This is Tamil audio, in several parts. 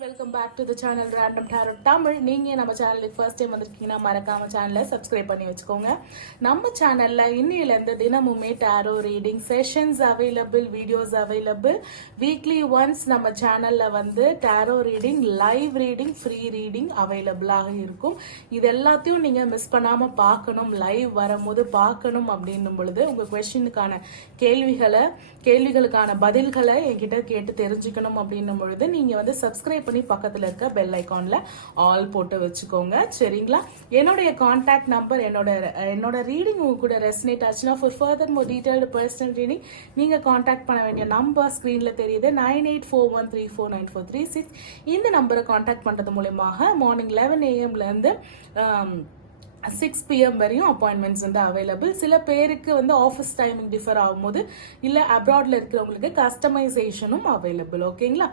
Welcome back to the channel random tarot Tamil. நீங்கள் நம்ம சேனலுக்கு ஃபர்ஸ்ட் டைம் வந்திருக்கீங்கன்னா மறக்காம சேனலை சப்ஸ்கிரைப் பண்ணி வச்சுக்கோங்க. நம்ம சேனலில் இன்னிலேருந்து தினமுமே tarot reading sessions available, videos available. Weekly once நம்ம சேனலில் வந்து tarot reading, live reading, free reading அவைலபிளாக இருக்கும். இது எல்லாத்தையும் நீங்கள் மிஸ் பண்ணாமல் பார்க்கணும், லைவ் வரும்போது பார்க்கணும் அப்படின்னும் பொழுது உங்கள் கொஸ்டினுக்கான கேள்விகளுக்கான பதில்களை என்கிட்ட கேட்டு தெரிஞ்சுக்கணும் அப்படின்னும் பொழுது நீங்கள் வந்து சப்ஸ்கிரைப் பண்ணி பக்கத்தில் இருக்க பெல் ஐக்கானில் ஆல் போட்டு வச்சுக்கோங்க. சரிங்களா? என்னுடைய கான்டாக்ட் நம்பர், என்னோட ரீடிங் உங்க கூட ரெசனேட் ஆச்சுன்னா for further more detailed personal reading நீங்கள் கான்டாக்ட் பண்ண வேண்டிய நம்பர் ஸ்க்ரீனில் தெரியுது, 9841349436. இந்த நம்பரை கான்டாக்ட் பண்ணுறது மூலமாக மார்னிங் 11 AM இருந்து 6 PM வரையும் அப்பாயின்மெண்ட்ஸ் வந்து அவைலபிள். சில பேருக்கு வந்து ஆஃபீஸ் டைமிங் டிஃபர் ஆகும்போது இல்லை அப்ராட்ல இருக்கிறவங்களுக்கு கஸ்டமைசேஷனும் அவைலபிள். ஓகேங்களா?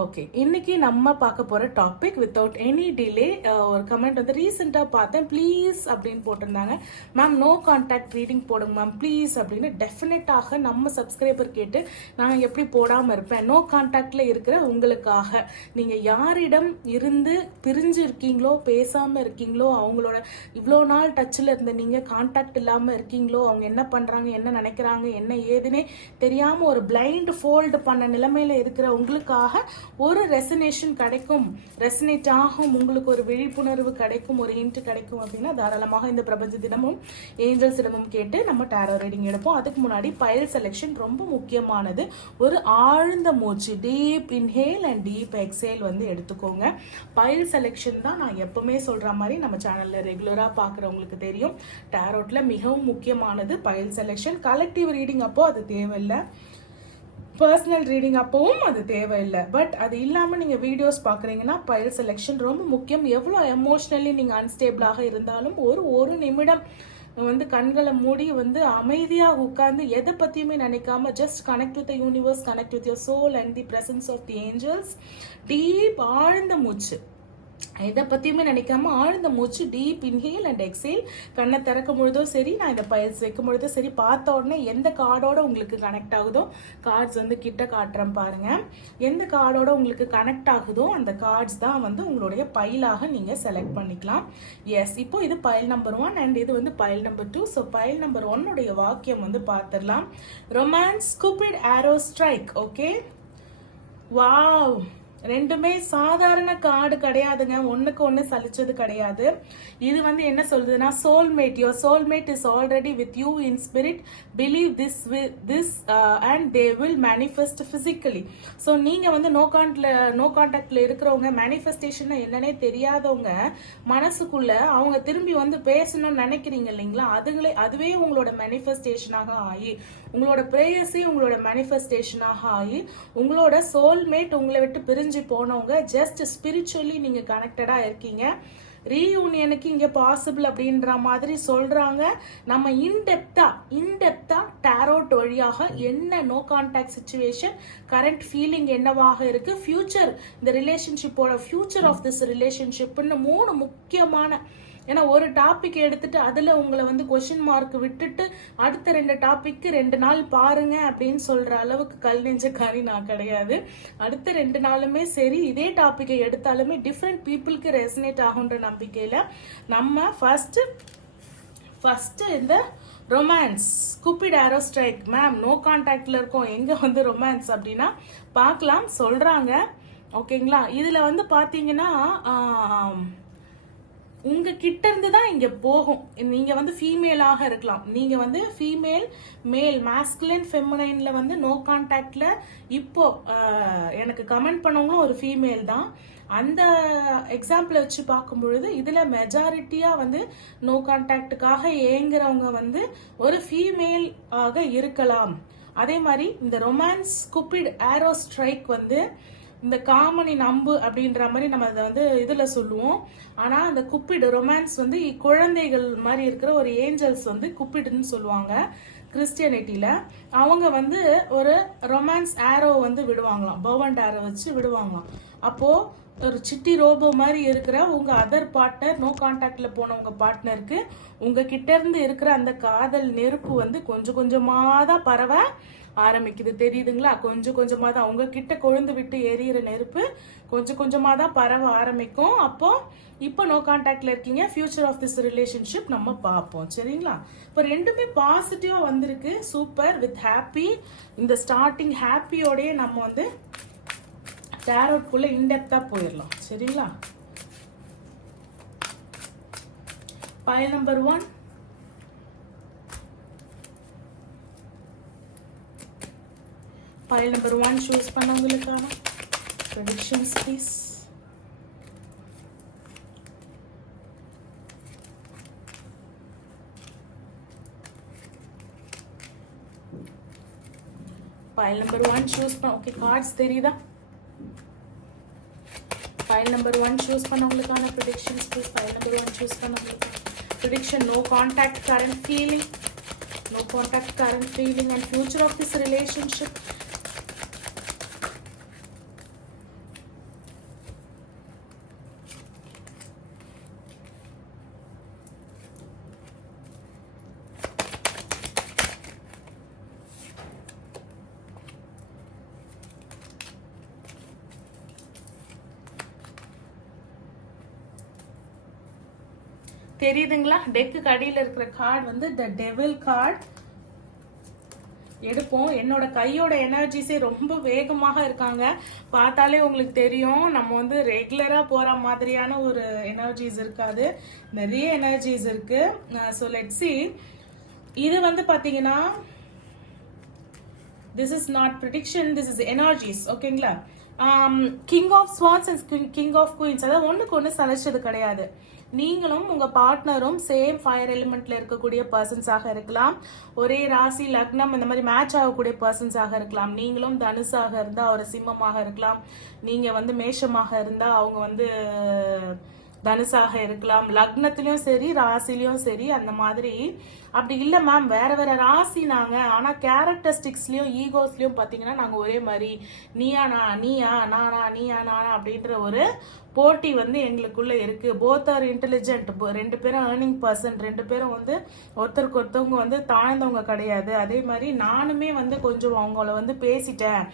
ஓகே, இன்னைக்கு நம்ம பார்க்க போற டாபிக் வித்தவுட் எனி டிலே. ஒரு கமெண்ட் வந்து ரீசெண்டாக பார்த்தேன், ப்ளீஸ் அப்படின்னு போட்டிருந்தாங்க. மேம் நோ கான்டாக்ட் ரீடிங் போடுங்க மேம் ப்ளீஸ் அப்படின்னு. டெஃபினட்டாக நம்ம சப்ஸ்கிரைபர் கேட்டு நான் எப்படி போடாமல் இருப்பேன்? நோ கான்டாக்ட்ல இருக்கிற உங்களுக்காக, நீங்கள் யாரிடம் இருந்து பிரிஞ்சு இருக்கீங்களோ, பேசாமல் இருக்கீங்களோ, அவங்களோட இவ்வளோ நாள் டச்சில் இருந்த நீங்கள் கான்டாக்ட் இல்லாமல் இருக்கீங்களோ, அவங்க என்ன பண்ணுறாங்க, என்ன நினைக்கிறாங்க, என்ன ஏதுன்னே தெரியாமல் ஒரு பிளைண்ட் ஃபோல்டு பண்ண நிலைமையில இருக்கிற உங்களுக்காக ஒரு ரெசனேஷன் கிடைக்கும், ரெசனேட் ஆகும், உங்களுக்கு ஒரு விழிப்புணர்வு கிடைக்கும், ஒரு ஹிண்ட் கிடைக்கும் அப்படின்னா தாராளமாக இந்த பிரபஞ்ச தினமும் ஏஞ்சல்ஸிடமும் கேட்டு நம்ம டாரோ ரீடிங் எடுப்போம். அதுக்கு முன்னாடி பைல் செலெக்ஷன் ரொம்ப முக்கியமானது. ஒரு ஆழ்ந்த மூச்சு, deep inhale and deep exhale வந்து எடுத்துக்கோங்க. பைல் செலெக்ஷன் தான் நான் எப்பவுமே சொல்ற மாதிரி நம்ம சேனல்ல ரெகுலரா பாக்குறவங்களுக்கு தெரியும், டாரோட்ல மிகவும் முக்கியமானது பைல் செலெக்ஷன். கலெக்டிவ் ரீடிங் அப்போ அது தேவையில்லை, பர்சனல் ரீடிங் அப்பவும் அது தேவையில்லை. பட் அது இல்லாமல் நீங்கள் வீடியோஸ் பார்க்குறீங்கன்னா பைல் செலெக்ஷன் ரொம்ப முக்கியம். எவ்வளோ எமோஷ்னலி நீங்கள் அன்ஸ்டேபிளாக இருந்தாலும் ஒரு நிமிடம் வந்து கண்களை மூடி வந்து அமைதியாக உட்கார்ந்து எதை பற்றியுமே நினைக்காம just connect with the universe, connect with your soul and the presence of the angels. Deep ஆழ்ந்த மூச்சு, எதை பற்றியுமே நினைக்காம ஆழ்ந்த மூச்சு, டீப் இன்ஹேல் அண்ட் எக்ஸேல். கண்ணை திறக்கும் பொழுதோ சரி, நான் இந்த பைல்ஸ் வைக்கும் பொழுதோ சரி, பார்த்த உடனே எந்த கார்டோட உங்களுக்கு கனெக்ட் ஆகுதோ, கார்ட்ஸ் வந்து கிட்ட காட்டுறேன் பாருங்க, எந்த கார்டோட உங்களுக்கு கனெக்ட் ஆகுதோ அந்த கார்ட்ஸ் தான் வந்து உங்களுடைய பைலாக நீங்க செலக்ட் பண்ணிக்கலாம். எஸ், இப்போ இது பைல் நம்பர் 1 அண்ட் இது வந்து file number 2. So file number 1 உடைய வாக்கியம் வந்து பார்த்துடலாம். ரொமான்ஸ், ஸ்கூபிட் ஆரோ ஸ்ட்ரைக். ஓகே, வாவ், ரெண்டுமே சாதாரண கார்டு கிடையாதுங்க, ஒண்ணுக்கு ஒண்ணு சலிச்சது கிடையாது. இது வந்து என்ன சொல்றதுன்னா, soulmate, your soulmate is already with you in spirit, believe this and they will manifest physically. So நீங்க வந்து நோ கான்டாக்ட்ல இருக்கிறவங்க, மேனிஃபெஸ்டேஷன் என்னன்னே தெரியாதவங்க, மனசுக்குள்ள அவங்க திரும்பி வந்து பேசணும்னு நினைக்கிறீங்க இல்லைங்களா, அதுவே உங்களோட மேனிஃபெஸ்டேஷனாக ஆகி, உங்களோட பிரேயர்ஸே உங்களோட மேனிஃபெஸ்டேஷனாக ஆகி, உங்களோட சோல்மேட் உங்களை விட்டு பிரிஞ்சு போனவங்க ஜஸ்ட் ஸ்பிரிச்சுவலி நீங்க கனெக்டடா இருக்கீங்க. ரீயூனியனுக்கு இங்க பாசிபிள் அப்படின்ற மாதிரி சொல்றாங்க. நம்ம இன்டெப்தா டாரோட் வழியாக என்ன no contact situation, current feeling என்னவாக இருக்கு, ஃபியூச்சர், இந்த ரிலேஷன்ஷிப்போட ஃபியூச்சர் ஆஃப் திஸ் ரிலேஷன்ஷிப்னு 3 முக்கியமான, ஏன்னா ஒரு டாபிக் எடுத்துட்டு அதுல உங்களை வந்து கொஸ்டின் மார்க் விட்டுட்டு அடுத்த 2 டாபிக்கு 2 நாள் பாருங்க அப்படின்னு சொல்ற அளவுக்கு கல் நெஞ்சக்காரி நான் கிடையாது. அடுத்த 2 நாளுமே சரி இதே டாபிக்கை எடுத்தாலுமே டிஃப்ரெண்ட் பீப்புளுக்கு ரெசனேட் ஆகுன்ற நம்பிக்கையில நம்ம ஃபர்ஸ்ட் இந்த ரொமான்ஸ், ஸ்கூபிட் ஆரோ ஸ்ட்ரைக். மேம் நோ கான்டாக்ட்ல இருக்கோம், எங்க வந்து ரொமான்ஸ் அப்படின்னா பார்க்கலாம் சொல்றாங்க. ஓகேங்களா? இதுல வந்து பாத்தீங்கன்னா உங்க கிட்ட இருந்து தான் இங்க போகும். நீங்க வந்து ஃபீமேலாக இருக்கலாம், நீங்க வந்து ஃபீமேல், மேல், மாஸ்குலின், ஃபெமினைன்ல வந்து நோ கான்டாக்ட்ல இப்போ எனக்கு கமெண்ட் பண்ணவங்களும் ஒரு ஃபீமேல் தான். அந்த எக்ஸாம்பிள் வச்சு பார்க்கும் பொழுது இதுல மெஜாரிட்டியா வந்து நோ கான்டாக்டுக்காக ஏங்குறவங்க வந்து ஒரு ஃபீமேல் ஆக இருக்கலாம். அதே மாதிரி இந்த ரொமான்ஸ், ஸ்கூபிட் ஆரோ ஸ்ட்ரைக் வந்து இந்த காமனி நம்பு அப்படின்ற மாதிரி நம்ம அதை வந்து இதுல சொல்லுவோம். ஆனா அந்த குப்பிடு ரொமான்ஸ் வந்து குழந்தைகள் மாதிரி இருக்கிற ஒரு ஏஞ்சல்ஸ் வந்து குப்பிடுன்னு சொல்லுவாங்க கிறிஸ்டியனிட்டியில. அவங்க வந்து ஒரு ரொமான்ஸ் ஆரோ வந்து விடுவாங்களாம், பவண்ட் ஆரோ வச்சு விடுவாங்களாம். அப்போ ஒரு சிட்டி ரோபோ மாதிரி இருக்கிற உங்க அதர் பார்ட்னர், நோ கான்டாக்ட்ல போன உங்க பார்ட்னருக்கு உங்ககிட்ட இருந்து இருக்கிற அந்த காதல் நெருப்பு வந்து கொஞ்சம் கொஞ்சமா தான் பரவ ஆரம்பிக்குது. தெரியுதுங்களா? கொஞ்சம் கொஞ்சமா தான் உங்ககிட்ட கொழுந்து விட்டு எரியிற நெருப்பு கொஞ்சம் கொஞ்சமா தான் பரவ ஆரம்பிக்கும். அப்போ இப்போ நோ கான்டாக்ட்ல இருக்கீங்க. ஃபியூச்சர் ஆஃப் திஸ் ரிலேஷன்ஷிப் நம்ம பார்ப்போம். சரிங்களா? இப்போ ரெண்டுமே பாசிட்டிவா வந்திருக்கு. சூப்பர். With happy. இந்த ஸ்டார்டிங் ஹாப்பியோடய நம்ம வந்து டேரோட்குள்ள இன்டெப்தா போயிடலாம். சரிங்களா? File number 1. பைல் நம்பர் 1 சூஸ் பண்ணவங்களுக்கான predictions please. File number 1 choose பண்ண ஓகே கார்ட்ஸ் தெரியுதா? File number 1 choose பண்ணவங்களுக்கான predictions please. File number 1 choose பண்ணவங்களுக்கான prediction. No contact, current feeling. No contact, current feeling and future of this relationship. தெரியுதுங்களா? டெக்கு அடியில் இருக்கிற கார்டு வந்து த டெவில் கார்டு. எடுப்போம். என்னோட கையோட எனர்ஜிஸே ரொம்ப வேகமாக இருக்காங்க. பார்த்தாலே உங்களுக்கு தெரியும். நம்ம வந்து ரெகுலரா போற மாதிரியான ஒரு எனர்ஜிஸ் இருக்காது. நிறைய எனர்ஜிஸ் இருக்கு. So let see. இது வந்து பாத்தீங்கன்னா this is not prediction, this is energies. ஓகேங்களா? King of swans and king of queens. அதாவது ஒண்ணுக்கு ஒன்று சலைச்சது கிடையாது. நீங்களும் உங்க பார்ட்னரும் சேம் ஃபயர் எலிமெண்ட்ல இருக்கக்கூடிய பர்சன்ஸாக இருக்கலாம். ஒரே ராசி லக்னம் இந்த மாதிரி மேட்ச் ஆகக்கூடிய பர்சன்ஸாக இருக்கலாம். நீங்களும் தனுசாக இருந்தா அவர் சிம்மமாக இருக்கலாம். நீங்க வந்து மேஷமாக இருந்தா அவங்க வந்து தனுசாக இருக்கலாம். லக்னத்திலயும் சரி ராசிலையும் சரி அந்த மாதிரி. அப்படி இல்லை மேம் வேற வேற ராசி நாங்க, ஆனா கேரக்டரிஸ்டிக்ஸ்லயும் ஈகோஸ்லயும் பாத்தீங்கன்னா நாங்க ஒரே மாதிரி நீயா நானா நீயா நானா அப்படின்ற ஒரு போட்டி வந்து எங்களுக்குள்ள இருக்கு. Both are intelligent. ரெண்டு பேரும் ஏர்னிங் பர்சன். ரெண்டு பேரும் வந்து ஒருத்தருக்கு ஒருத்தவங்க வந்து தாழ்ந்தவங்க கிடையாது. அதே மாதிரி நானுமே வந்து கொஞ்சம் அவங்கள வந்து பேசிட்டேன்.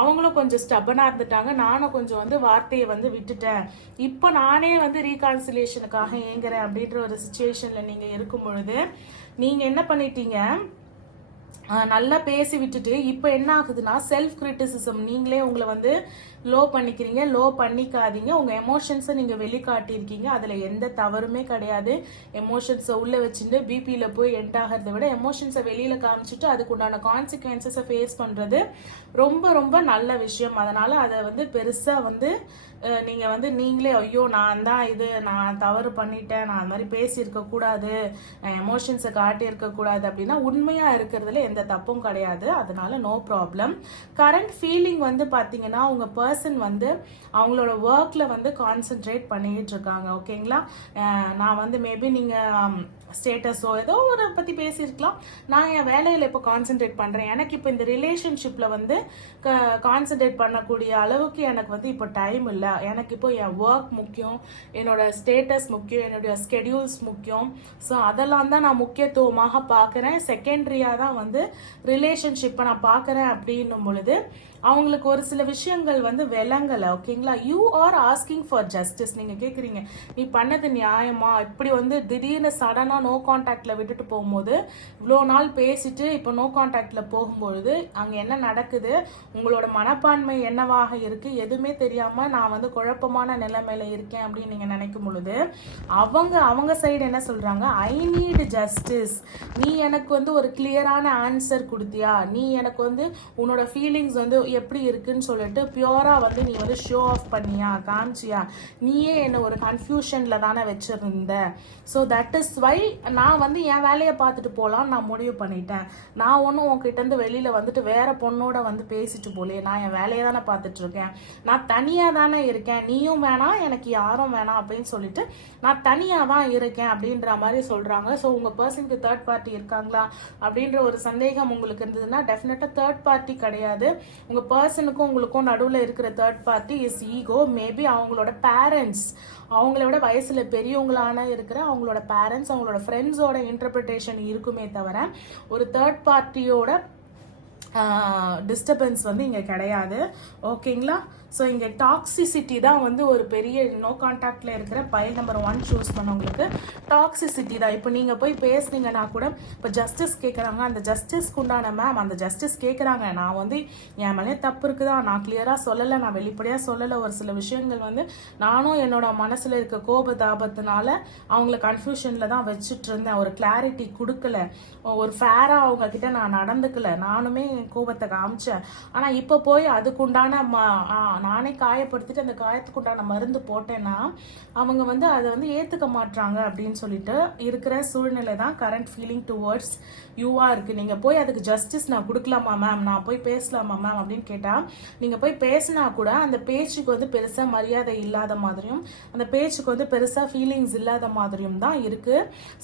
அவங்களும் கொஞ்சம் ஸ்டபனா இருந்துட்டாங்க. நானும் கொஞ்சம் வந்து வார்த்தையை வந்து விட்டுட்டேன். இப்போ நானே வந்து ரீகான்சிலேஷனுக்காக ஏங்குறேன் அப்படின்ற ஒரு சுச்சுவேஷன்ல நீங்க இருக்கும் பொழுது நீங்க என்ன பண்ணிட்டீங்க, நல்லா பேசி விட்டுட்டு இப்போ என்ன ஆகுதுன்னா செல்ஃப் கிரிட்டிசிசம். நீங்களே உங்களை வந்து லோ பண்ணிக்கிறீங்க. லோ பண்ணிக்காதீங்க. உங்க எமோஷன்ஸை நீங்க வெளிக்காட்டியிருக்கீங்க. அதுல எந்த தவறுமே கிடையாது. எமோஷன்ஸை உள்ள வச்சுட்டு பிபியில போய் எண்ட் ஆகிறத விட எமோஷன்ஸை வெளியில காமிச்சிட்டு அதுக்கு உண்டான கான்சிக்வன்சஸை ஃபேஸ் பண்றது ரொம்ப ரொம்ப நல்ல விஷயம். அதனால அதை வந்து பெருசா வந்து நீங்க வந்து நீங்களே ஐயோ நான் தான் இது நான் தவறு பண்ணிட்டேன், நான் அது மாதிரி பேசியிருக்க கூடாது, எமோஷன்ஸை காட்டியிருக்க கூடாது அப்படின்னா உண்மையா இருக்கிறதுல எந்த தப்பும் கிடையாது. அதனால நோ ப்ராப்ளம். கரண்ட் ஃபீலிங் வந்து பாத்தீங்கன்னா உங்க பர்சன் வந்து அவங்களோட ஒர்க்ல வந்து கான்சென்ட்ரேட் பண்ணிட்டு இருக்காங்க. ஓகேங்களா? நான் வந்து மேபி நீங்க ஸ்டேட்டஸோ ஏதோ ஒரு பத்தி பேசியிருக்கலாம். நான் என் வேலையில இப்போ கான்சென்ட்ரேட் பண்றேன். எனக்கு இப்போ இந்த ரிலேஷன்ஷிப்ல வந்து கான்சென்ட்ரேட் பண்ணக்கூடிய அளவுக்கு எனக்கு வந்து இப்போ டைம் இல்லை. எனக்கு இப்போ என் ஒர்க் முக்கியம், என்னோட ஸ்டேட்டஸ் முக்கியம், என்னுடைய ஸ்கெடியூல்ஸ் முக்கியம். ஸோ அதெல்லாம் தான் நான் முக்கியத்துவமாக பார்க்குறேன். செகண்டரியாக தான் வந்து ரிலேஷன்ஷிப்பை நான் பார்க்குறேன் அப்படின்னும் பொழுது அவங்களுக்கு ஒரு சில விஷயங்கள் வந்து விளங்கலை. ஓகேங்களா? You are asking for justice. நீங்க கேட்குறீங்க நீ பண்ணது நியாயமா, இப்படி வந்து திடீர்னு சடனா நோ கான்டாக்ட்ல விட்டுட்டு போகும்போது இவ்வளோ நாள் பேசிட்டு இப்போ நோ கான்டாக்ட்ல போகும்பொழுது அங்கே என்ன நடக்குது, உங்களோட மனப்பான்மை என்னவாக இருக்கு, எதுவுமே தெரியாம நான் வந்து குழப்பமான நிலைமையில இருக்கேன் அப்படின்னு நீங்க நினைக்கும் பொழுது அவங்க சைடு என்ன சொல்றாங்க, ஐ நீட் ஜஸ்டிஸ். நீ எனக்கு வந்து ஒரு கிளியரான ஆன்சர் கொடுத்தியா, நீ எனக்கு வந்து உன்னோட ஃபீலிங்ஸ் வந்து எப்படி இருக்குன்னு சொல்லிட்டு பியூரா வந்து நீ வந்து ஷோ ஆஃப் பண்ணியா, காமிச்சியா, நீயே என்ன ஒரு கன்ஃபியூஷன்ல தானே வச்சிருந்த. ஸோ தட் இஸ் வை நான் வந்து என் வேலையை பார்த்துட்டு போகலான்னு நான் முடிவு பண்ணிட்டேன். நான் ஒன்றும் உங்ககிட்டேருந்து வெளியில் வந்துட்டு வேற பொண்ணோட வந்து பேசிட்டு போலே, நான் என் வேலையை தானே பார்த்துட்டு இருக்கேன், நான் தனியாக தானே இருக்கேன், நீயும் வேணாம் எனக்கு யாரும் வேணாம் அப்படின்னு சொல்லிட்டு நான் தனியாக தான் இருக்கேன் அப்படின்ற மாதிரி சொல்கிறாங்க. ஸோ உங்கள் பர்சனுக்கு தேர்ட் பார்ட்டி இருக்காங்களா அப்படின்ற ஒரு சந்தேகம் உங்களுக்கு இருந்ததுன்னா டெஃபினட்டாக தேர்ட் பார்ட்டி கிடையாது. உங்கள் பர்சனுக்கும் உங்களுக்கும் நடுவில் இருக்கிற third party is ego. Maybe அவங்களோட பேரண்ட்ஸ், அவங்களோட வயசுல பெரியவங்களான இருக்கிற அவங்களோட பேரண்ட்ஸ், அவங்களோட ஃப்ரெண்ட்ஸோட இன்டர்பிரிட்டேஷன் இருக்குமே தவிர ஒரு தேர்ட் பார்ட்டியோட டிஸ்டர்பன்ஸ் வந்து இங்கே கிடையாது. ஓகேங்களா? ஸோ இங்கே டாக்ஸிசிட்டி தான் வந்து ஒரு பெரிய நோ கான்டாக்டில் இருக்கிற பைல் நம்பர் 1 சூஸ் பண்ணவங்களுக்கு டாக்ஸிசிட்டி தான். இப்போ நீங்கள் போய் பேசுனீங்கன்னா கூட இப்போ ஜஸ்டிஸ் கேட்குறாங்க, அந்த ஜஸ்டிஸ்க்கு உண்டான மேம் அந்த ஜஸ்டிஸ் கேட்குறாங்க, நான் வந்து என் மேலே தப்பு இருக்குதா, நான் கிளியராக சொல்லலை, நான் வெளிப்படையாக சொல்லலை, ஒரு சில விஷயங்கள் வந்து நானும் என்னோட மனசில் இருக்க கோப தாபத்தினால அவங்கள கன்ஃபியூஷனில் தான் வச்சுட்டு இருந்தேன், ஒரு கிளாரிட்டி கொடுக்கல, ஒரு ஃபேராக அவங்க கிட்ட நான் நடந்துக்கல, நானுமே கோபத்தை காமிச்சேன். ஆனால் இப்போ போய் அதுக்குண்டான நானே காயப்படுத்திட்டு அந்த காயத்துக்கு உண்டான மருந்து போட்டேன்னா அவங்க வந்து அதை வந்து ஏற்றுக்க மாட்டாங்க அப்படின்னு சொல்லிட்டு இருக்கிற சூழ்நிலை தான் கரண்ட் ஃபீலிங் டுவர்ட்ஸ் யூவா இருக்கு. நீங்கள் போய் அதுக்கு ஜஸ்டிஸ் நான் கொடுக்கலாமா மேம், நான் போய் பேசலாமா மேம் அப்படின்னு கேட்டால் நீங்கள் போய் பேசினா கூட அந்த பேச்சுக்கு வந்து பெருசாக மரியாதை இல்லாத மாதிரியும் அந்த பேச்சுக்கு வந்து பெருசாக ஃபீலிங்ஸ் இல்லாத மாதிரியும் தான் இருக்கு.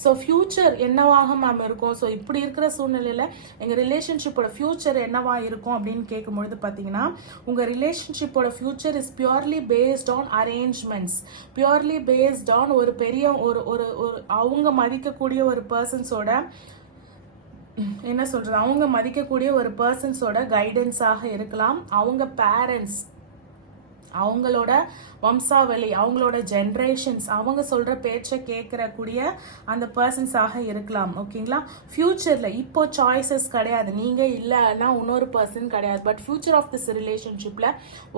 ஸோ ஃபியூச்சர் என்னவாக மேம் இருக்கும், ஸோ இப்படி இருக்கிற சூழ்நிலையில் எங்கள் ரிலேஷன்ஷிப்போட ஃபியூச்சர் என்னவா இருக்கும் அப்படின்னு கேட்கும்பொழுது பார்த்தீங்கன்னா உங்கள் ரிலேஷன்ஷிப்போட future is purely based on arrangements, purely based on ஒரு பெரிய ஒரு அவங்க மதிக்கக்கூடிய ஒரு பர்சன்ஸோட என்ன சொல்றது, அவங்க மதிக்கக்கூடிய ஒரு பர்சன்ஸோட கைடன்ஸாக இருக்கலாம், அவங்க பேரண்ட்ஸ், அவங்களோட வம்சாவளி, அவங்களோட ஜென்ரேஷன்ஸ், அவங்க சொல்கிற பேச்சை கேட்கறக்கூடிய அந்த பர்சன்ஸாக இருக்கலாம். ஓகேங்களா? ஃப்யூச்சரில் இப்போ சாய்ஸஸ் கிடையாது, நீங்கள் இல்லைன்னா இன்னொரு பர்சன் கிடையாது. பட் ஃப்யூச்சர் ஆஃப் திஸ் ரிலேஷன்ஷிப்பில்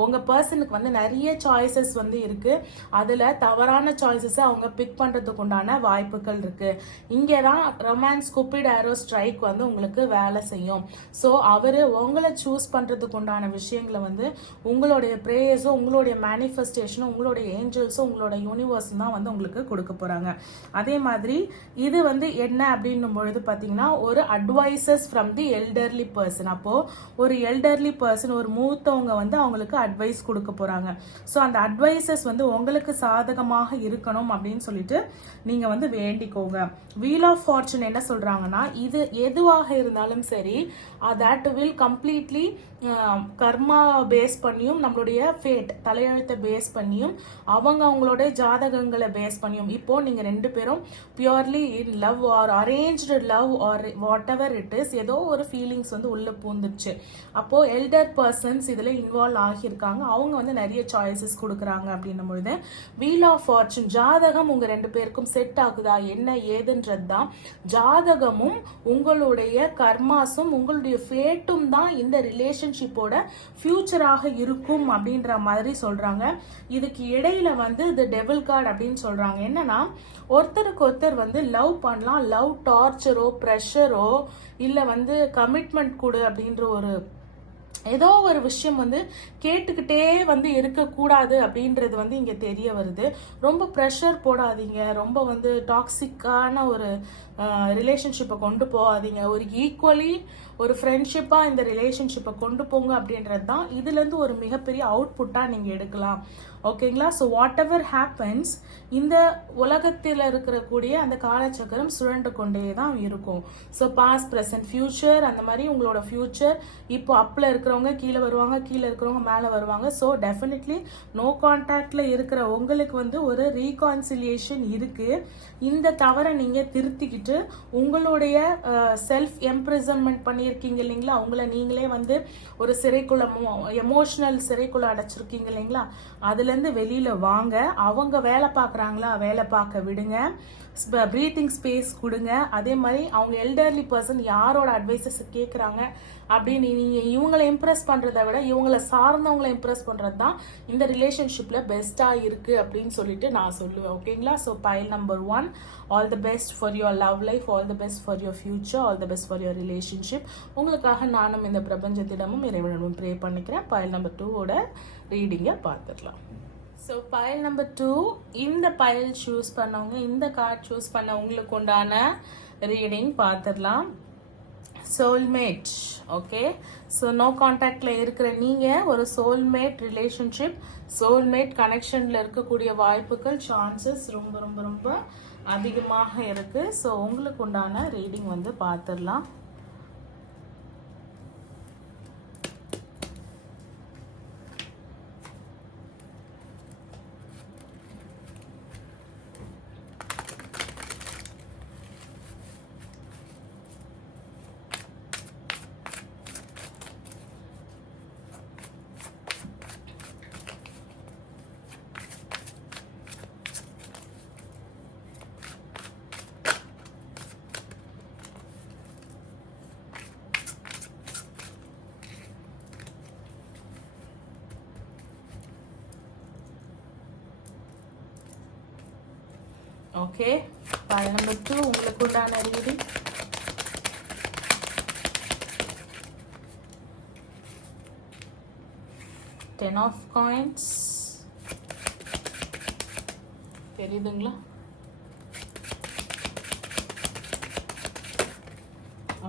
உங்கள் பர்சனுக்கு வந்து நிறைய சாய்ஸஸ் வந்து இருக்குது. அதில் தவறான சாய்ஸஸை அவங்க பிக் பண்ணுறதுக்கு உண்டான வாய்ப்புகள் இருக்குது. இங்கே தான் ரொமான்ஸ் ஸ்கூபிட் ஆரோ ஸ்ட்ரைக் வந்து உங்களுக்கு வேலை செய்யும். ஸோ அவர் உங்களை சூஸ் பண்ணுறதுக்கு உண்டான விஷயங்களை வந்து உங்களுடைய ப்ரேயர்ஸும் உங்களுடைய மேனிஃபெஸ்டேஷனும் உங்களுடைய ஏஞ்சல்ஸும் உங்களோட யூனிவர்ஸும் தான் வந்து உங்களுக்கு கொடுக்க போறாங்க. அதே மாதிரி இது வந்து என்ன அப்படின்னும் பொழுது பார்த்தீங்கன்னா ஒரு advices from the elderly person. அப்போ ஒரு எல்டர்லி பர்சன், ஒரு மூத்தவங்க வந்து அவங்களுக்கு அட்வைஸ் கொடுக்க போறாங்க. ஸோ அந்த அட்வைசஸ் வந்து உங்களுக்கு சாதகமாக இருக்கணும் அப்படின்னு சொல்லிட்டு நீங்க வந்து வேண்டிக்கோங்க. வீல் ஆஃப் ஃபார்ச்சூன் என்ன சொல்றாங்கன்னா இது எதுவாக இருந்தாலும் சரி that will completely karma base பண்ணியும் நம்மளுடைய ஃபேட் தலையெழுத்தை பேஸ் பண்ணியும் அவங்களோட ஜாதகங்களை பேஸ் பண்ணியும் இப்போ நீங்க ரெண்டு பேரும் purely in love or arranged love or whatever it is, ஏதோ ஒரு ஃபீலிங்ஸ் வந்து உள்ள பூந்துச்சு. அப்போ எல்டர் பர்சன்ஸ் இதுல இன்வால்வ் ஆகியிருக்காங்க, அவங்க வந்து நிறைய சாய்ஸஸ் கொடுக்குறாங்க அப்படின்னும் பொழுது வீல் ஆஃப் ஃபார்ச்சூன் ஜாதகம் உங்க ரெண்டு பேருக்கும் செட் ஆகுதா என்ன ஏதுன்றது தான். ஜாதகமும் உங்களுடைய கர்மாஸும் உங்களுடைய ஃபேட்டும் தான் இந்த ரிலேஷன்ஷிப்போட ஃபியூச்சராக இருக்கும் அப்படின்ற மாதிரி சொல்றாங்க. இதுக்கு இடையில வந்து இது டெவில் கார்டு அப்படின்னு சொல்றாங்க. என்னன்னா ஒருத்தருக்கு ஒருத்தர் வந்து லவ் பண்ணலாம், லவ் டார்ச்சரோ ப்ரெஷரோ இல்ல வந்து கமிட்மெண்ட் கொடு அப்படின்ற ஒரு ஏதோ ஒரு விஷயம் வந்து கேட்டுக்கிட்டே வந்து இருக்கக்கூடாது அப்படின்றது வந்து இங்கே தெரிய வருது. ரொம்ப ப்ரெஷர் போடாதீங்க, ரொம்ப வந்து டாக்ஸிக்கான ஒரு ரிலேஷன்ஷிப்பை கொண்டு போகாதீங்க, ஒரு ஈக்குவலி ஒரு ஃப்ரெண்ட்ஷிப்பாக இந்த ரிலேஷன்ஷிப்பை கொண்டு போங்க அப்படின்றது தான் இதுலேருந்து ஒரு மிகப்பெரிய அவுட்புட்டாக நீங்கள் எடுக்கலாம். ஓகேங்களா? ஸோ வாட் எவர் ஹேப்பன்ஸ் இந்த உலகத்தில் இருக்கக்கூடிய அந்த காலச்சக்கரம் சுழண்டு கொண்டே தான் இருக்கும். ஸோ பாஸ்ட் ப்ரெசன்ட் ஃபியூச்சர் அந்த மாதிரி உங்களோட ஃபியூச்சர் இப்போ அப்பில் இருக்கிறவங்க கீழே வருவாங்க, கீழே இருக்கிறவங்க மேலே வருவாங்க. ஸோ டெஃபினெட்லி நோ கான்டாக்டில் இருக்கிற உங்களுக்கு வந்து ஒரு ரீகான்சிலியேஷன் இருக்குது. இந்த தவறை நீங்கள் திருத்திக்கிட்டு உங்களுடைய செல்ஃப் எம்ப்ரிசன்மெண்ட் பண்ணியிருக்கீங்க இல்லைங்களா, உங்களை நீங்களே வந்து ஒரு சிறைக்குள்ள எமோஷனல் சிறைக்குள்ள அடைச்சிருக்கீங்க இல்லைங்களா, அதுலேருந்து வெளியில் வாங்க. அவங்க வேலை பார்க்குறாங்களா வேலை பார்க்க விடுங்க, ப்ரீத்திங் ஸ்பேஸ் கொடுங்க. அதே மாதிரி அவங்க எல்டர்லி பர்சன் யாரோட அட்வைசஸ் கேட்குறாங்க அப்படின்னு நீங்கள் இவங்களை இம்ப்ரெஸ் பண்ணுறதை விட இவங்களை சார்ந்தவங்களை இம்ப்ரெஸ் பண்ணுறது தான் இந்த ரிலேஷன்ஷிப்பில் பெஸ்ட்டாக இருக்குது அப்படின்னு சொல்லிட்டு நான் சொல்லுவேன். ஓகேங்களா? So file number 1, all the best for your love life, all the best for your future, all the best for your relationship. உங்களுக்காக நானும் இந்த பிரபஞ்சத்திடமும் இறைவனிடமும் ப்ரே பண்ணிக்கிறேன். பைல் நம்பர் 2ஓட ரீடிங்கை பார்த்துடலாம். ஸோ பைல் நம்பர் 2, இந்த பைல் சூஸ் பண்ணவங்க, இந்த கார்டு சூஸ் பண்ணவங்களுக்கு உண்டான ரீடிங் பார்த்துடலாம். சோல்மேட். ஓகே, ஸோ நோ கான்டாக்டில் இருக்கிற நீங்கள் ஒரு சோல்மேட் ரிலேஷன்ஷிப், சோல்மேட் கனெக்ஷனில் இருக்கக்கூடிய வாய்ப்புகள், சான்சஸ் ரொம்ப ரொம்ப ரொம்ப அதிகமாக இருக்குது. ஸோ உங்களுக்கு உண்டான ரீடிங் வந்து பார்த்துடலாம். ஓகே, பைல் நம்பர் 2 உங்களுக்கு உண்டான ரீடிங். Ten of coins. தெரியுதுங்களா?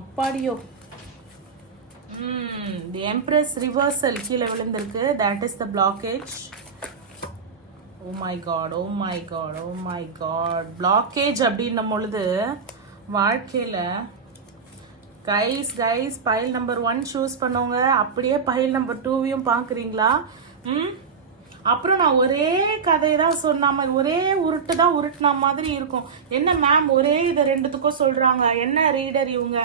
அப்பாடியோ. தி எம்ப்ரஸ் ரிவர்சல் கீழே விழுந்திருக்கு. That is the blockage. Oh my God, oh my God, oh my God. Blockage அப்படின்னும் பொழுது வாழ்க்கையில் கைஸ் பைல் நம்பர் 1 சூஸ் பண்ணவங்க அப்படியே பைல் நம்பர் 2வையும் பார்க்குறீங்களா? அப்புறம் நான் ஒரே கதையை தான் சொன்ன மாதிரி, ஒரே உருட்டு தான் உருட்டின மாதிரி இருக்கும். என்ன மேம் ஒரே இதை ரெண்டுத்துக்கும் சொல்கிறாங்க, என்ன ரீடர் இவங்க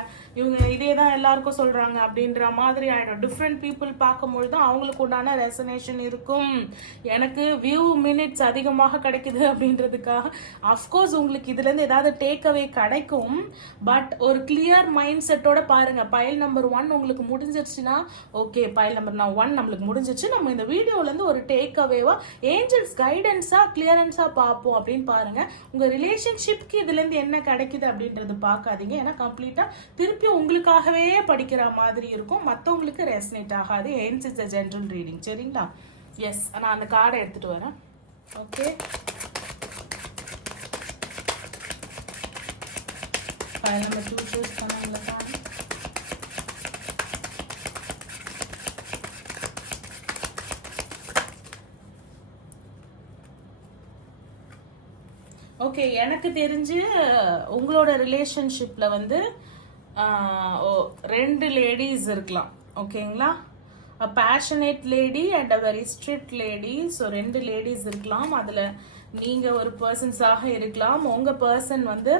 இதே தான் எல்லாருக்கும் சொல்கிறாங்க அப்படின்ற மாதிரி ஆகிடும். டிஃப்ரெண்ட் பீப்புள் பார்க்கும்பொழுது தான் அவங்களுக்கு உண்டான ரெசனேஷன் இருக்கும். எனக்கு வியூ மினிட்ஸ் அதிகமாக கிடைக்குது அப்படின்றதுக்காக அஃப்கோர்ஸ் உங்களுக்கு இதுலேருந்து ஏதாவது டேக் அவே கிடைக்கும். பட் ஒரு கிளியர் மைண்ட் செட்டோட பாருங்கள். பைல் நம்பர் 1 உங்களுக்கு முடிஞ்சிருச்சுன்னா ஓகே, பைல் நம்பர் 1 நம்மளுக்கு முடிஞ்சிருச்சு, நம்ம இந்த வீடியோலேருந்து ஒரு டேக் அவேவா ஏஞ்சல்ஸ் கைடன்ஸா கிளியரன்ஸா பார்ப்போம் அப்படின்னு பாருங்க. உங்க ரிலேஷன்ஷிப்க்கு இதுல இருந்து என்ன கிடைக்குது அப்படின்றது பார்க்காதீங்க. ஏன்னா கம்ப்ளீட்டா திருப்பி உங்களுக்காகவே படிக்கிற மாதிரி இருக்கும், மற்றவங்களுக்கு ரெசனேட் ஆகாது. Hence it's a general reading. சரிங்களா? எஸ், நான் அந்த கார்டை எடுத்துட்டு வரேன். ஓகே, ஃபைல் நம்பர் 2 சூஸ் பண்ணாங்களா? ஓகே, எனக்கு தெரிஞ்சு உங்களோட ரிலேஷன்ஷிப்பில் வந்து 2 லேடிஸ் இருக்கலாம். ஓகேங்களா? A passionate lady and a very strict lady. So 2 ladies இருக்கலாம். அதில் நீங்கள் ஒரு பர்சன்ஸாக இருக்கலாம். உங்கள் பர்சன் வந்து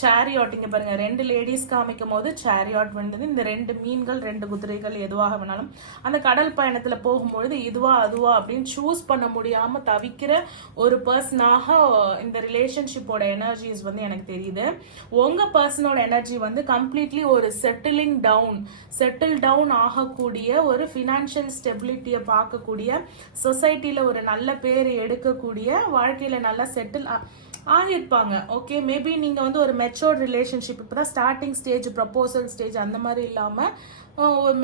சேரியாட், இங்கே பாருங்கள் 2 லேடிஸ் காமிக்கும் போது சேரியாட் வந்தது. இந்த 2 மீன்கள் 2 குதிரைகள் எதுவாக வேணாலும் அந்த கடல் பயணத்தில் போகும்பொழுது இதுவா அதுவா அப்படின்னு சூஸ் பண்ண முடியாமல் தவிக்கிற ஒரு பர்சனாக இந்த ரிலேஷன்ஷிப்போட எனர்ஜிஸ் வந்து எனக்கு தெரியுது. உங்கள் பர்சனோட எனர்ஜி வந்து கம்ப்ளீட்லி ஒரு செட்டில் டவுன் ஆகக்கூடிய, ஒரு ஃபினான்ஷியல் ஸ்டெபிலிட்டியை பார்க்கக்கூடிய, சொசைட்டியில் ஒரு நல்ல பேர் எடுக்கக்கூடிய, வாழ்க்கையில் நல்லா செட்டில் ஆகியிருப்பாங்க. ஓகே, மேபி நீங்கள் வந்து ஒரு மெச்சோர்ட் ரிலேஷன்ஷிப், இப்போ தான் ஸ்டார்டிங் ஸ்டேஜ், ப்ரப்போசல் ஸ்டேஜ் அந்த மாதிரி இல்லாமல்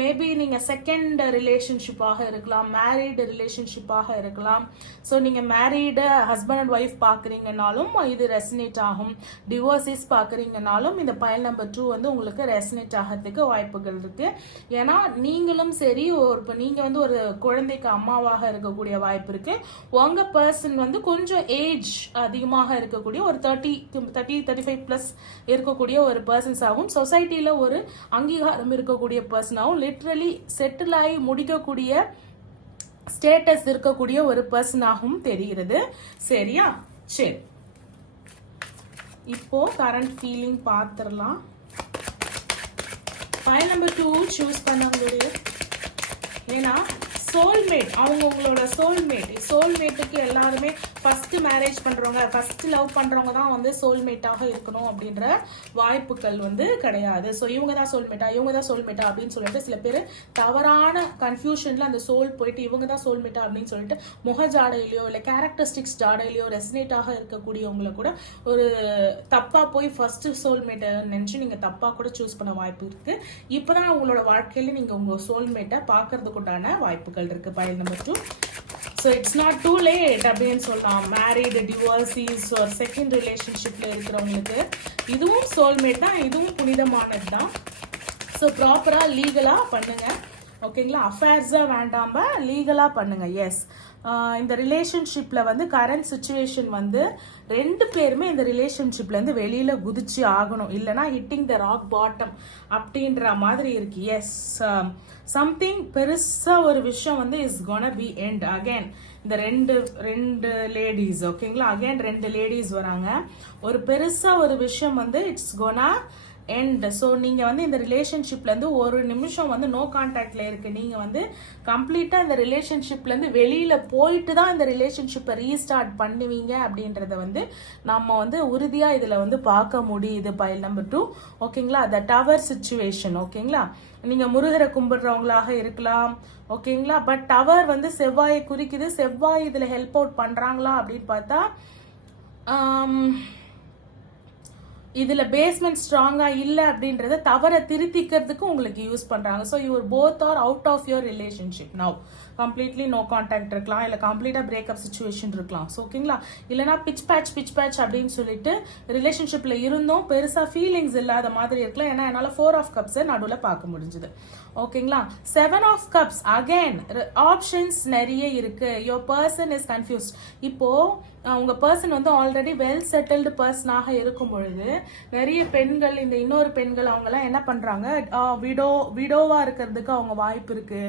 மேபி நீங்கள் செகண்ட் ரிலேஷன்ஷிப்பாக இருக்கலாம், மேரீடு ரிலேஷன்ஷிப்பாக இருக்கலாம். ஸோ நீங்கள் மேரீடு ஹஸ்பண்ட் அண்ட் ஒய்ஃப் பார்க்குறீங்கனாலும் இது ரெசனேட் ஆகும். டிவோர்ஸஸ் பார்க்குறீங்கனாலும் இந்த பைல் நம்பர் 2 வந்து உங்களுக்கு ரெசனேட் ஆகிறதுக்கு வாய்ப்புகள் இருக்குது. ஏன்னா நீங்களும் சரி, இப்போ நீங்கள் வந்து ஒரு குழந்தைக்கு அம்மாவாக இருக்கக்கூடிய வாய்ப்பு இருக்குது. உங்கள் பர்சன் வந்து கொஞ்சம் ஏஜ் அதிகமாக இருக்கக்கூடிய ஒரு 35+ இருக்கக்கூடிய ஒரு பர்சன்ஸ் ஆகும். சொசைட்டியில் ஒரு அங்கீகாரம் இருக்கக்கூடிய பர்சனாகவும், லிட்ரலி செட்டில் ஆகி முடிக்கக்கூடிய ஸ்டேட்டஸ் இருக்கக்கூடிய ஒரு பர்சனாகவும் தெரிகிறது. சரியா? சரி, இப்போ கரண்ட் ஃபீலிங் பார்த்துடலாம். ஃபைல் நம்பர் 2 சூஸ் பண்ணவங்களுடைய, ஏன்னா சோல்மேட், அவங்க உங்களோட சோல்மேட்டுக்கு எல்லாருமே ஃபர்ஸ்ட் மேரேஜ் பண்றவங்க, ஃபர்ஸ்ட் லவ் பண்றவங்க தான் வந்து சோல்மேட்டாக இருக்கணும் அப்படின்ற வாய்ப்புகள் வந்து கிடையாது. ஸோ இவங்க தான் சோல்மேட்டா அப்படின்னு சொல்லிட்டு சில பேர் தவறான கன்ஃபியூஷன்ல அந்த சோல் போயிட்டு இவங்க தான் சோல்மேட்டா அப்படின்னு சொல்லிட்டு முக ஜாடையிலையோ இல்லை கேரக்டரிஸ்டிக்ஸ் ஜாடையிலையோ ரெசனேட்டாக இருக்கக்கூடியவங்களை கூட ஒரு தப்பா போய் ஃபர்ஸ்ட் சோல்மேட்டை நினைச்சு நீங்க தப்பா கூட சூஸ் பண்ண வாய்ப்பு இருக்கு. இப்பதான் உங்களோட வாழ்க்கையில நீங்க உங்க சோல்மேட்டை பார்க்கறதுக்கு உண்டான வாய்ப்புகள் இருக்கு. File number 2 so it's not too late அப்படின்னு சொல்லலாம். மேரீடு, டிவோர்ஸீஸ் ஒரு செகண்ட் ரிலேஷன்ஷிப்பில் இருக்கிறவங்களுக்கு இதுவும் சோல்மேட் தான், இதுவும் புனிதமானது தான். ஸோ ப்ராப்பராக லீகலாக பண்ணுங்கள், ஓகேங்களா? அஃபேர்ஸாக வேண்டாம லீகலாக பண்ணுங்கள். எஸ், இந்த ரிலேஷன்ஷிப்பில் வந்து கரண்ட் சுச்சுவேஷன் வந்து 2 பேருமே இந்த ரிலேஷன்ஷிப்லேருந்து வெளியில் குதிச்சு ஆகணும், இல்லைனா ஹிட்டிங் த ராக் பாட்டம் அப்படின்ற மாதிரி இருக்கு. எஸ், சம்திங் பெருசாக ஒரு விஷயம் வந்து is gonna be end again. இந்த ரெண்டு லேடிஸ், ஓகேங்களா? அகேன் 2 லேடிஸ் வராங்க. ஒரு பெருசாக ஒரு விஷயம் வந்து இட்ஸ் கோனா எண்ட். ஸோ நீங்கள் வந்து இந்த ரிலேஷன்ஷிப்லேருந்து ஒரு நிமிஷம் வந்து நோ கான்டாக்டில் இருக்குது, நீங்கள் வந்து கம்ப்ளீட்டாக இந்த ரிலேஷன்ஷிப்லேருந்து வெளியில் போயிட்டு தான் இந்த ரிலேஷன்ஷிப்பை ரீஸ்டார்ட் பண்ணுவீங்க அப்படின்றத வந்து நம்ம வந்து உறுதியாக இதில் வந்து பார்க்க முடியுது. பைல் நம்பர் 2, ஓகேங்களா? த டவர் சுச்சுவேஷன், ஓகேங்களா? நீங்கள் முருகரை கும்பிடுறவங்களாக இருக்கலாம், ஓகேங்களா? பட் டவர் வந்து செவ்வாயை குறிக்குது. செவ்வாய் இதில் ஹெல்ப் அவுட் பண்ணுறாங்களா அப்படின்னு பார்த்தா இதில் பேஸ்மெண்ட் ஸ்ட்ராங்காக இல்லை அப்படின்றத தவறை திருத்திக்கிறதுக்கு உங்களுக்கு யூஸ் பண்ணுறாங்க. So your both are out of your relationship now. Completely no contact இருக்கலாம், இல்லை கம்ப்ளீட்டாக பிரேக்கப் சுச்சுவேஷன் இருக்கலாம். ஸோ ஓகேங்களா? இல்லைனா பிச் பேட்ச் அப்படின்னு சொல்லிட்டு ரிலேஷன்ஷிப்பில் இருந்தும் பெருசாக ஃபீலிங்ஸ் இல்லாத மாதிரி இருக்கலாம். ஏன்னா என்னால் 4 ஆஃப் கப்ஸை நடுவில் பார்க்க முடிஞ்சுது, ஓகேங்களா? 7 ஆஃப் கப்ஸ் அகேன் ஆப்ஷன்ஸ் நிறைய இருக்கு. Your person is confused. இப்போ உங்க பர்சன் வந்து ஆல்ரெடி வெல் செட்டில்டு பர்சனாக இருக்கும் பொழுது நிறைய பெண்கள், இந்த இன்னொரு பெண்கள் அவங்கெல்லாம் என்ன பண்றாங்க, விடோவா இருக்கிறதுக்கு அவங்க வாய்ப்பு இருக்கு.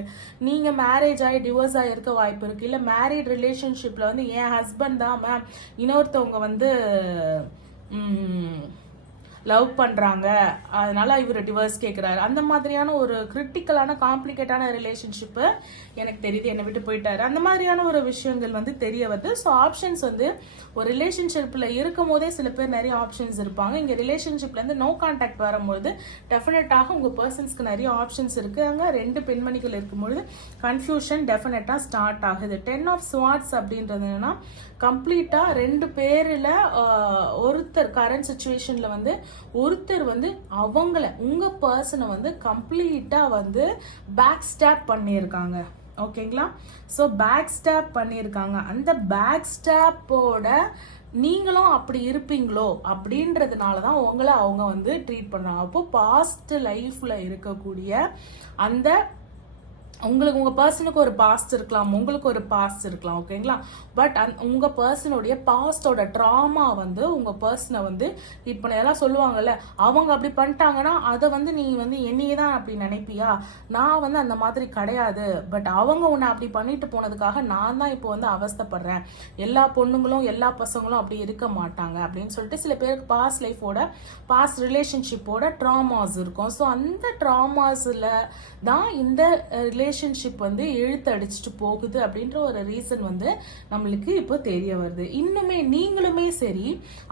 நீங்க மேரேஜ் ஆகி டிவோர்ஸ் ஆகி இருக்க வாய்ப்பு இருக்கு. இல்ல மேரிட் ரிலேஷன்ஷிப்ல வந்து என் ஹஸ்பண்ட் தான் மேம் இன்னொருத்தவங்க வந்து லவ் பண்ணுறாங்க, அதனால இவர் டிவோர்ஸ் கேட்குறாரு. அந்த மாதிரியான ஒரு கிரிட்டிக்கலான காம்ப்ளிகேட்டான ரிலேஷன்ஷிப்பு எனக்கு தெரியுது, என்னை விட்டு போயிட்டாரு, அந்த மாதிரியான ஒரு விஷயங்கள் வந்து தெரிய வருது. ஸோ ஆப்ஷன்ஸ் வந்து ஒரு ரிலேஷன்ஷிப்பில் இருக்கும் போதே சில பேர் நிறைய ஆப்ஷன்ஸ் இருப்பாங்க. இங்கே ரிலேஷன்ஷிப்லேருந்து நோ கான்டாக்ட் வரும்போது டெஃபினட்டாக உங்கள் பர்சன்ஸ்க்கு நிறைய ஆப்ஷன்ஸ் இருக்குங்க. 2 பெண்மணிகள் இருக்கும்பொழுது கன்ஃபியூஷன் டெஃபினட்டாக ஸ்டார்ட் ஆகுது. 10 ஆஃப் ஸ்வார்ட்ஸ் அப்படின்றது என்னன்னா கம்ப்ளீட்டாக 2 பேரில் ஒருத்தர் கரண்ட் சுச்சுவேஷனில் வந்து ஒருத்தர் வந்து அவங்கள உங்கள் பர்சனை வந்து கம்ப்ளீட்டாக வந்து பேக் ஸ்டாப் பண்ணியிருக்காங்க, ஓகேங்களா? ஸோ பேக் ஸ்டாப் பண்ணியிருக்காங்க. அந்த பேக் ஸ்டாப்போட நீங்களும் அப்படி இருப்பீங்களோ அப்படின்றதுனால தான் உங்களை அவங்க வந்து ட்ரீட் பண்ணுறாங்க. அப்போ பாஸ்ட் லைஃப்பில் இருக்கக்கூடிய அந்த உங்களுக்கு உங்கள் பர்சனுக்கு ஒரு பாஸ்ட் இருக்கலாம், உங்களுக்கு ஒரு பாஸ்ட் இருக்கலாம், ஓகேங்களா? பட் உங்கள் பர்சனுடைய பாஸ்டோட ட்ராமா வந்து உங்கள் பர்சனை வந்து இப்போ எல்லாம் சொல்லுவாங்கல்ல, அவங்க அப்படி பண்ணிட்டாங்கன்னா அதை வந்து நீ வந்து என்னையே தான் அப்படி நினைப்பியா, நான் வந்து அந்த மாதிரி கிடையாது, பட் அவங்க உன்னை அப்படி பண்ணிட்டு போனதுக்காக நான் தான் இப்போ வந்து அவஸ்தைப்படுறேன், எல்லா பொண்ணுங்களும் எல்லா பசங்களும் அப்படி இருக்க மாட்டாங்க அப்படின்னு சொல்லிட்டு சில பேருக்கு பாஸ்ட் லைஃபோட பாஸ்ட் ரிலேஷன்ஷிப்போட ட்ராமாஸ் இருக்கும். ஸோ அந்த ட்ராமாஸில் தான் இந்த ரிலேஷன்ஷிப் வந்து இழுத்தடிச்சிட்டு போகுது அப்படின்ற ஒரு ரீசன் வந்து நம்மளுக்கு இப்போ தெரிய வருது. இன்னுமே நீங்களுமே சரி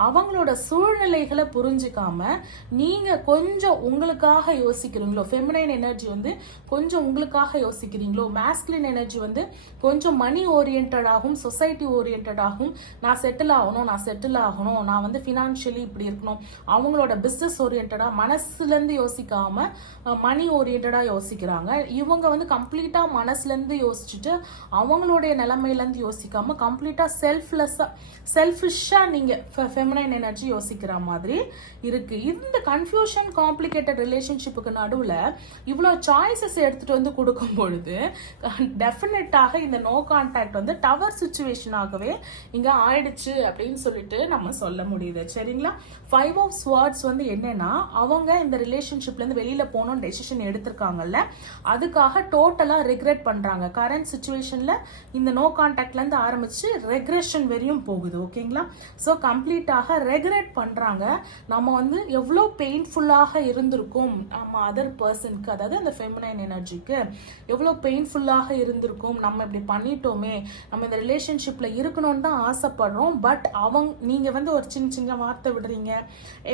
அவங்களோட சூழ்நிலைகளை புரிஞ்சுக்காம நீங்க கொஞ்சம் உங்களுக்காக யோசிக்கிறீங்களோ, ஃபெமினைன் எனர்ஜி வந்து கொஞ்சம் உங்களுக்காக யோசிக்கிறீங்களோ, மாஸ்குலின் எனர்ஜி வந்து கொஞ்சம் மணி ஓரியன்டாகவும் சொசைட்டி ஓரியன்டாகவும் நான் செட்டில் ஆகணும், நான் வந்து ஃபினான்ஷியலி இப்படி இருக்கணும், அவங்களோட பிஸ்னஸ் ஓரியன்டா மனசுலேருந்து யோசிக்காம மணி ஓரியன்டா யோசிக்கிறாங்க. இவங்க வந்து கம்ப்ளீட்டா மனசுல இருந்து யோசிச்சுட்டு அவங்களுடைய நிலைமையில இருந்து யோசிக்காம கம்ப்ளீட்டா செல்ஃபிஷா நீங்க ஃபெமினைன் எனர்ஜி யோசிக்கிற மாதிரி இருக்கு. இந்த கன்ஃபியூஷன் காம்ப்ளிகேட்டட் ரிலேஷன்ஷிப்புக்கு நடுவுல இவ்வளவு சாய்ஸஸ் எடுத்துட்டு வந்து கொடுக்கும் பொழுது டெஃபினட்டாக இந்த நோ கான்டாக்ட் வந்து டவர் சுச்சுவேஷனாகவே இங்க ஆயிடுச்சு அப்படின்னு சொல்லிட்டு நம்ம சொல்ல முடியுது, சரிங்களா? 5 ஆஃப் ஸ்வார்ட்ஸ் வந்து என்னன்னா அவங்க இந்த ரிலேஷன்ஷிப்ல இருந்து வெளியில போகணும்னு டெசிஷன் எடுத்திருக்காங்கல்ல, அதுக்காக டோட்டலா ரெக்ரெட் பண்றாங்க. கரண்ட் சிச்சுவேஷன்ல இந்த நோ கான்டாக்ட்ல இருந்து ஆரம்பிச்சு ரெக்ரெஷன் வரையும் போகுது, ஓகேங்களா? ஸோ கம்ப்ளீட்டாக ரெக்ரெட் பண்றாங்க. நம்ம வந்து எவ்வளோ பெயின்ஃபுல்லாக இருந்திருக்கும் நம்ம அதர் பர்சனுக்கு, அதாவது அந்த ஃபெமினைன் எனர்ஜிக்கு எவ்வளோ பெயின்ஃபுல்லாக இருந்திருக்கும், நம்ம இப்படி பண்ணிட்டோமே, நம்ம இந்த ரிலேஷன்ஷிப்ல இருக்கணும்னு தான் ஆசைப்படுறோம், பட் நீங்க வந்து ஒரு சின்ன சின்ன வார்த்தை விடுறீங்க,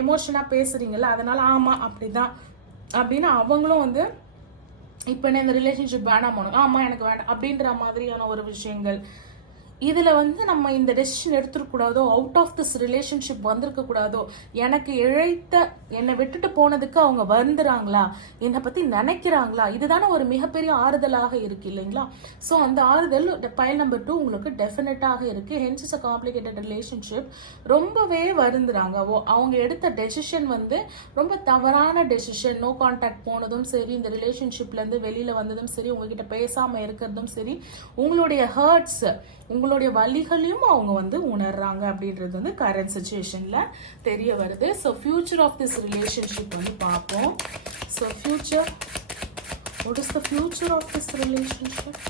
எமோஷனா பேசுறீங்கல்ல, அதனால ஆமா அப்படிதான் அப்படின்னு அவங்களும் வந்து இப்போ என்ன இந்த ரிலேஷன்ஷிப் வேணாம், ஆமா எனக்கு வேண்டாம் அப்படின்ற மாதிரியான ஒரு விஷயங்கள் இதுல வந்து நம்ம இந்த டெசிஷன் எடுத்துருக்கூடாதோ, அவுட் ஆஃப் திஸ் ரிலேஷன்ஷிப் வந்திருக்க கூடாதோ, எனக்கு இழைத்த என்னை விட்டுட்டு போனதுக்கு அவங்க வந்துறாங்களா, என்னை பத்தி நினைக்கிறாங்களா, இதுதானே ஒரு மிகப்பெரிய ஆறுதலாக இருக்கு இல்லைங்களா. ஸோ அந்த ஆறுதல் பைல் நம்பர் 2 உங்களுக்கு டெஃபினட்டாக இருக்கு. Hence is a complicated relationship. ரொம்பவே வருந்துறாங்க. அவங்க எடுத்த டெசிஷன் வந்து ரொம்ப தவறான டெசிஷன். நோ கான்டாக்ட் போனதும் சரி, இந்த ரிலேஷன்ஷிப்ல இருந்து வெளியில வந்ததும் சரி, உங்ககிட்ட பேசாம இருக்கிறதும் சரி, உங்களுடைய ஹர்ட்ஸ், உங்களுடைய வலிகளையும் அவங்க வந்து உணர்றாங்க அப்படின்றது வந்து கரண்ட் சிச்சுவேஷன்ல தெரிய வருது. So future of this relationship வந்து பார்ப்போம். So future, what is the future of this relationship?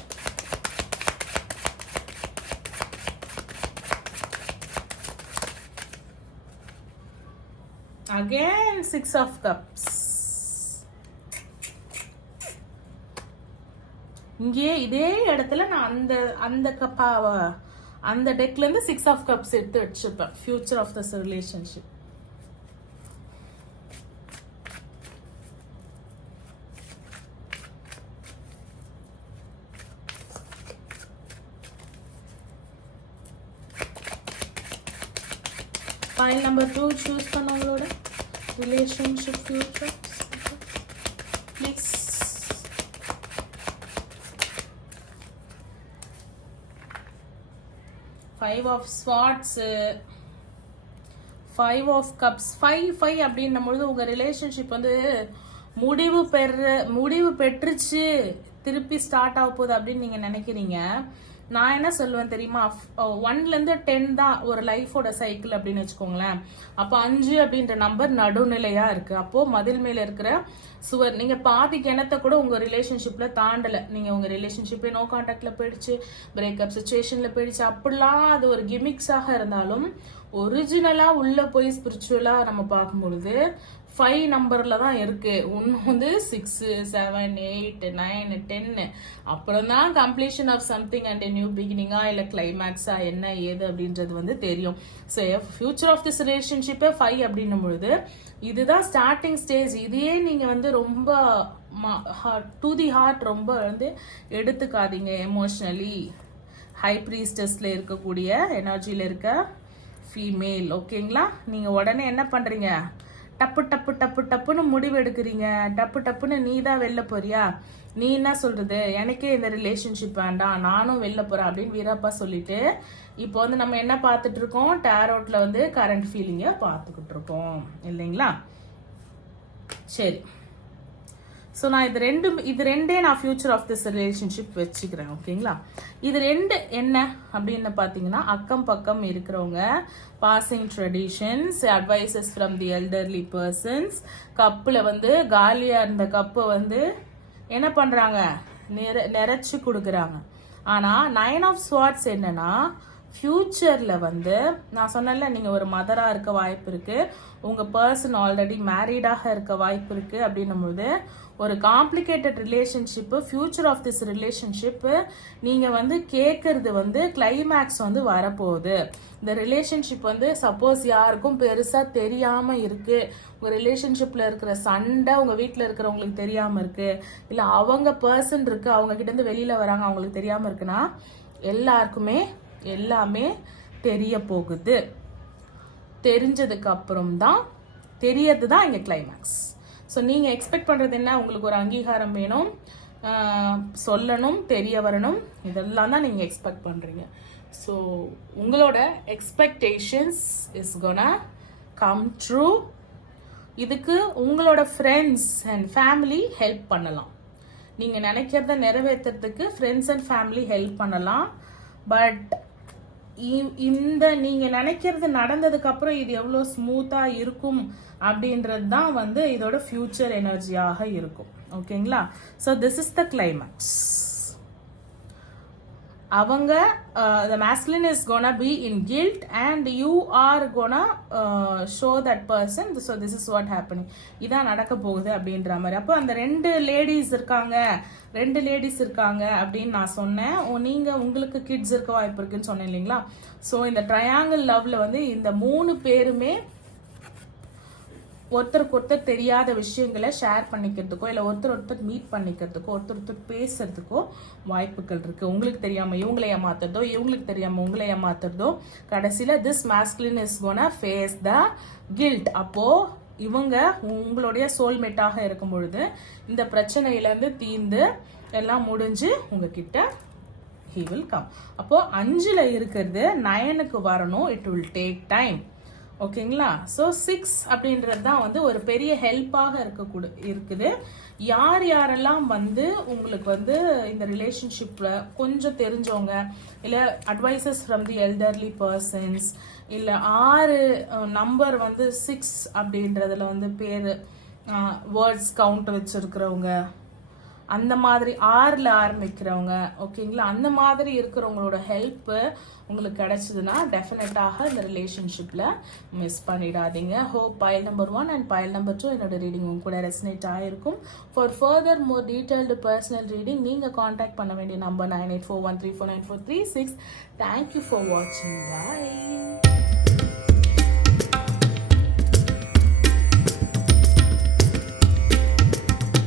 Again 6 of Cups. இங்கே இதே இடத்துல நான் அந்த கப்பாவை அந்த டெக்ல இருந்து 6 of Cups எடுத்து வச்சிருப்பேன். Future of this relationship. File number 2 choose பண்ணவங்களோட relationship future please. Five of Swords, 5 of Cups. 5 அப்படின்னும் பொழுது உங்க ரிலேஷன்ஷிப் வந்து முடிவு பெற்றுச்சு, திருப்பி ஸ்டார்ட் ஆக போகுது அப்படின்னு நீங்க நினைக்கிறீங்க. நான் என்ன சொல்லுவேன் தெரியுமா, 1ல இருந்து 10 தான் ஒரு லைஃபோட சைக்கிள் அப்படின்னு வச்சுக்கோங்களேன். அப்போ 5 அப்படின்ற நம்பர் நடுநிலையா இருக்கு. அப்போ மதில் மேல இருக்கிற சுவர், நீங்க பாதி கிணத்தை கூட உங்க ரிலேஷன்ஷிப்ல தாண்டல. நீங்க உங்க ரிலேஷன்ஷிப்பே நோ கான்டாக்ட்ல போயிடுச்சு, பிரேக்கப் சுச்சுவேஷன்ல போயிடுச்சு, அப்படிலாம் அது ஒரு கிமிக்ஸாக இருந்தாலும் ஒரிஜினலா உள்ள போய் ஸ்பிரிச்சுவலா நம்ம பார்க்கும்பொழுது 5 நம்பர்ல தான் இருக்கு. ஒன்று வந்து 6, 7, 8, 9, 10. அப்புறம் தான் completion of something and new பிகினிங்கா இல்லை கிளைமேக்ஸா என்ன ஏது அப்படின்றது வந்து தெரியும். ஸோ ஃபியூச்சர் ஆஃப் திஸ் ரிலேஷன்ஷிப்பே 5 அப்படின்னும் பொழுது இதுதான் ஸ்டார்டிங் ஸ்டேஜ். இதையே நீங்க வந்து ரொம்ப டு தி ஹார்ட் ரொம்ப வந்து எடுத்துக்காதீங்க. எமோஷனலி ஹை ப்ரீஸ்டஸ்ல இருக்கக்கூடிய எனர்ஜியில இருக்க ஃபீமேல், ஓகேங்களா. நீங்க உடனே என்ன பண்றீங்க, டப்புன்னு முடிவு எடுக்கிறீங்க. டப்புன்னு நீ தான் வெளில போறியா, நீ என்ன சொல்றது, எனக்கே இந்த ரிலேஷன்ஷிப் வேண்டாம், நானும் வெளில போறேன் அப்படின்னு வீரப்பா சொல்லிட்டு இப்போ வந்து நம்ம என்ன பார்த்துட்டு இருக்கோம், டேரோட்ல வந்து கரண்ட் ஃபீலிங்கை பார்த்துக்கிட்டு இருக்கோம் இல்லைங்களா. சரி, ஸோ நான் இது ரெண்டே நான் ஃபியூச்சர் ஆஃப் திஸ் ரிலேஷன்ஷிப் வச்சுக்கிறேன், ஓகேங்களா. இது ரெண்டு என்ன அப்படின்னு பார்த்தீங்கன்னா, அக்கம் பக்கம் இருக்கிறவங்க, passing traditions, advices from the elderly persons. கப்பில் வந்து காலியாக இருந்த கப்பை வந்து என்ன பண்ணுறாங்க, நிறைச்சு கொடுக்குறாங்க. ஆனால் 9 ஆஃப் ஸ்வார்ட்ஸ் என்னன்னா, ஃபியூச்சரில் வந்து நான் சொன்னேன்ல, நீங்கள் ஒரு மதராக இருக்க வாய்ப்பு இருக்குது, உங்கள் பர்சன் ஆல்ரெடி மேரீடாக இருக்க வாய்ப்பு இருக்குது அப்படின்னும் போது ஒரு complicated relationship, future of this relationship நீங்கள் வந்து கேட்கறது வந்து கிளைமேக்ஸ் வந்து வரப்போகுது. இந்த ரிலேஷன்ஷிப் வந்து சப்போஸ் யாருக்கும் பெருசாக தெரியாமல் இருக்குது, உங்கள் ரிலேஷன்ஷிப்பில் இருக்கிற சண்டை உங்கள் வீட்டில் இருக்கிறவங்களுக்கு தெரியாமல் இருக்குது, இல்லை அவங்க பர்சன் இருக்குது அவங்க கிட்டேருந்து வெளியில் வராங்க அவங்களுக்கு தெரியாமல் இருக்குன்னா, எல்லாருக்குமே எல்லாமே தெரிய போகுது. தெரிஞ்சதுக்கு அப்புறம் தான் தெரியறது தான் இங்கே கிளைமேக்ஸ். ஸோ நீங்கள் எக்ஸ்பெக்ட் பண்ணுறது என்ன, உங்களுக்கு ஒரு அங்கீகாரம் வேணும், சொல்லணும், தெரிய வரணும், இதெல்லாம் தான் நீங்கள் எக்ஸ்பெக்ட் பண்ணுறீங்க. ஸோ உங்களோட expectations is gonna come true. இதுக்கு உங்களோட ஃப்ரெண்ட்ஸ் அண்ட் ஃபேமிலி ஹெல்ப் பண்ணலாம். நீங்கள் நினைக்கிறத நிறைவேற்றுறதுக்கு ஃப்ரெண்ட்ஸ் அண்ட் ஃபேமிலி ஹெல்ப் பண்ணலாம். பட் இந்த நீங்க நினைக்கிறது நடந்ததுக்கு அப்புறம் இது எவ்வளவு ஸ்மூத்தா இருக்கும் அப்படின்றது தான் வந்து இதோட ஃபியூச்சர் எனர்ஜியாக இருக்கும், ஓகேங்களா. So this is the climax. அவங்க the masculine is gonna be in guilt and you are gonna show that person, so this is what happening, இதான் நடக்க போகுது அப்படின்ற மாதிரி. அப்போ அந்த ரெண்டு லேடிஸ் இருக்காங்க அப்படின்னு நான் சொன்னேன். நீங்க உங்களுக்கு கிட்ஸ் இருக்க வாய்ப்பு இருக்குன்னு சொன்னேன் இல்லைங்களா. ஸோ இந்த ட்ரையாங்கிள் லவ்ல வந்து இந்த 3 பேருமே ஒருத்தருக்கு ஒருத்தர் தெரியாத விஷயங்களை ஷேர் பண்ணிக்கிறதுக்கோ இல்லை ஒருத்தர் மீட் பண்ணிக்கிறதுக்கோ ஒருத்தர் பேசுறதுக்கோ வாய்ப்புகள் இருக்குது. உங்களுக்கு தெரியாமல் இவங்களை ஏமாத்துறதோ இவங்களுக்கு தெரியாமல் உங்களை ஏமாத்துறதோ கடைசியில் this masculine is gonna face the guilt. அப்போது இவங்க உங்களுடைய சோல்மேட்டாக இருக்கும் பொழுது இந்த பிரச்சனையிலேருந்து தீர்ந்து எல்லாம் முடிஞ்சு உங்ககிட்ட he will come. அப்போ 5ல் இருக்கிறது 9க்கு வரணும். It will take time. ஓகேங்களா? ஸோ 6 அப்படின்றது தான் வந்து ஒரு பெரிய ஹெல்ப்பாக இருக்குது. யாரெல்லாம் வந்து உங்களுக்கு வந்து இந்த ரிலேஷன்ஷிப்பில் கொஞ்சம் தெரிஞ்சவங்க இல்லை advices from the elderly persons இல்லை 6 நம்பர் வந்து 6 அப்படின்றதுல வந்து பேர் வேர்ட்ஸ் கவுண்ட் வச்சுருக்கிறவங்க அந்த மாதிரி 6ல் ஆரம்பிக்கிறவங்க ஓகேங்களா, அந்த மாதிரி இருக்கிறவங்களோட ஹெல்ப்பு உங்களுக்கு கிடைச்சதுன்னா டெஃபினட்டாக இந்த ரிலேஷன்ஷிப்பில் மிஸ் பண்ணிடாதீங்க. Hope file number 1 and file number 2 என்னோட ரீடிங் உங்க கூட ரெசனேட் ஆகிருக்கும். For further more detailed personal reading நீங்கள் காண்டாக்ட் பண்ண வேண்டிய நம்பர் 9841349436. தேங்க்யூ ஃபார் வாட்சிங். பாய்.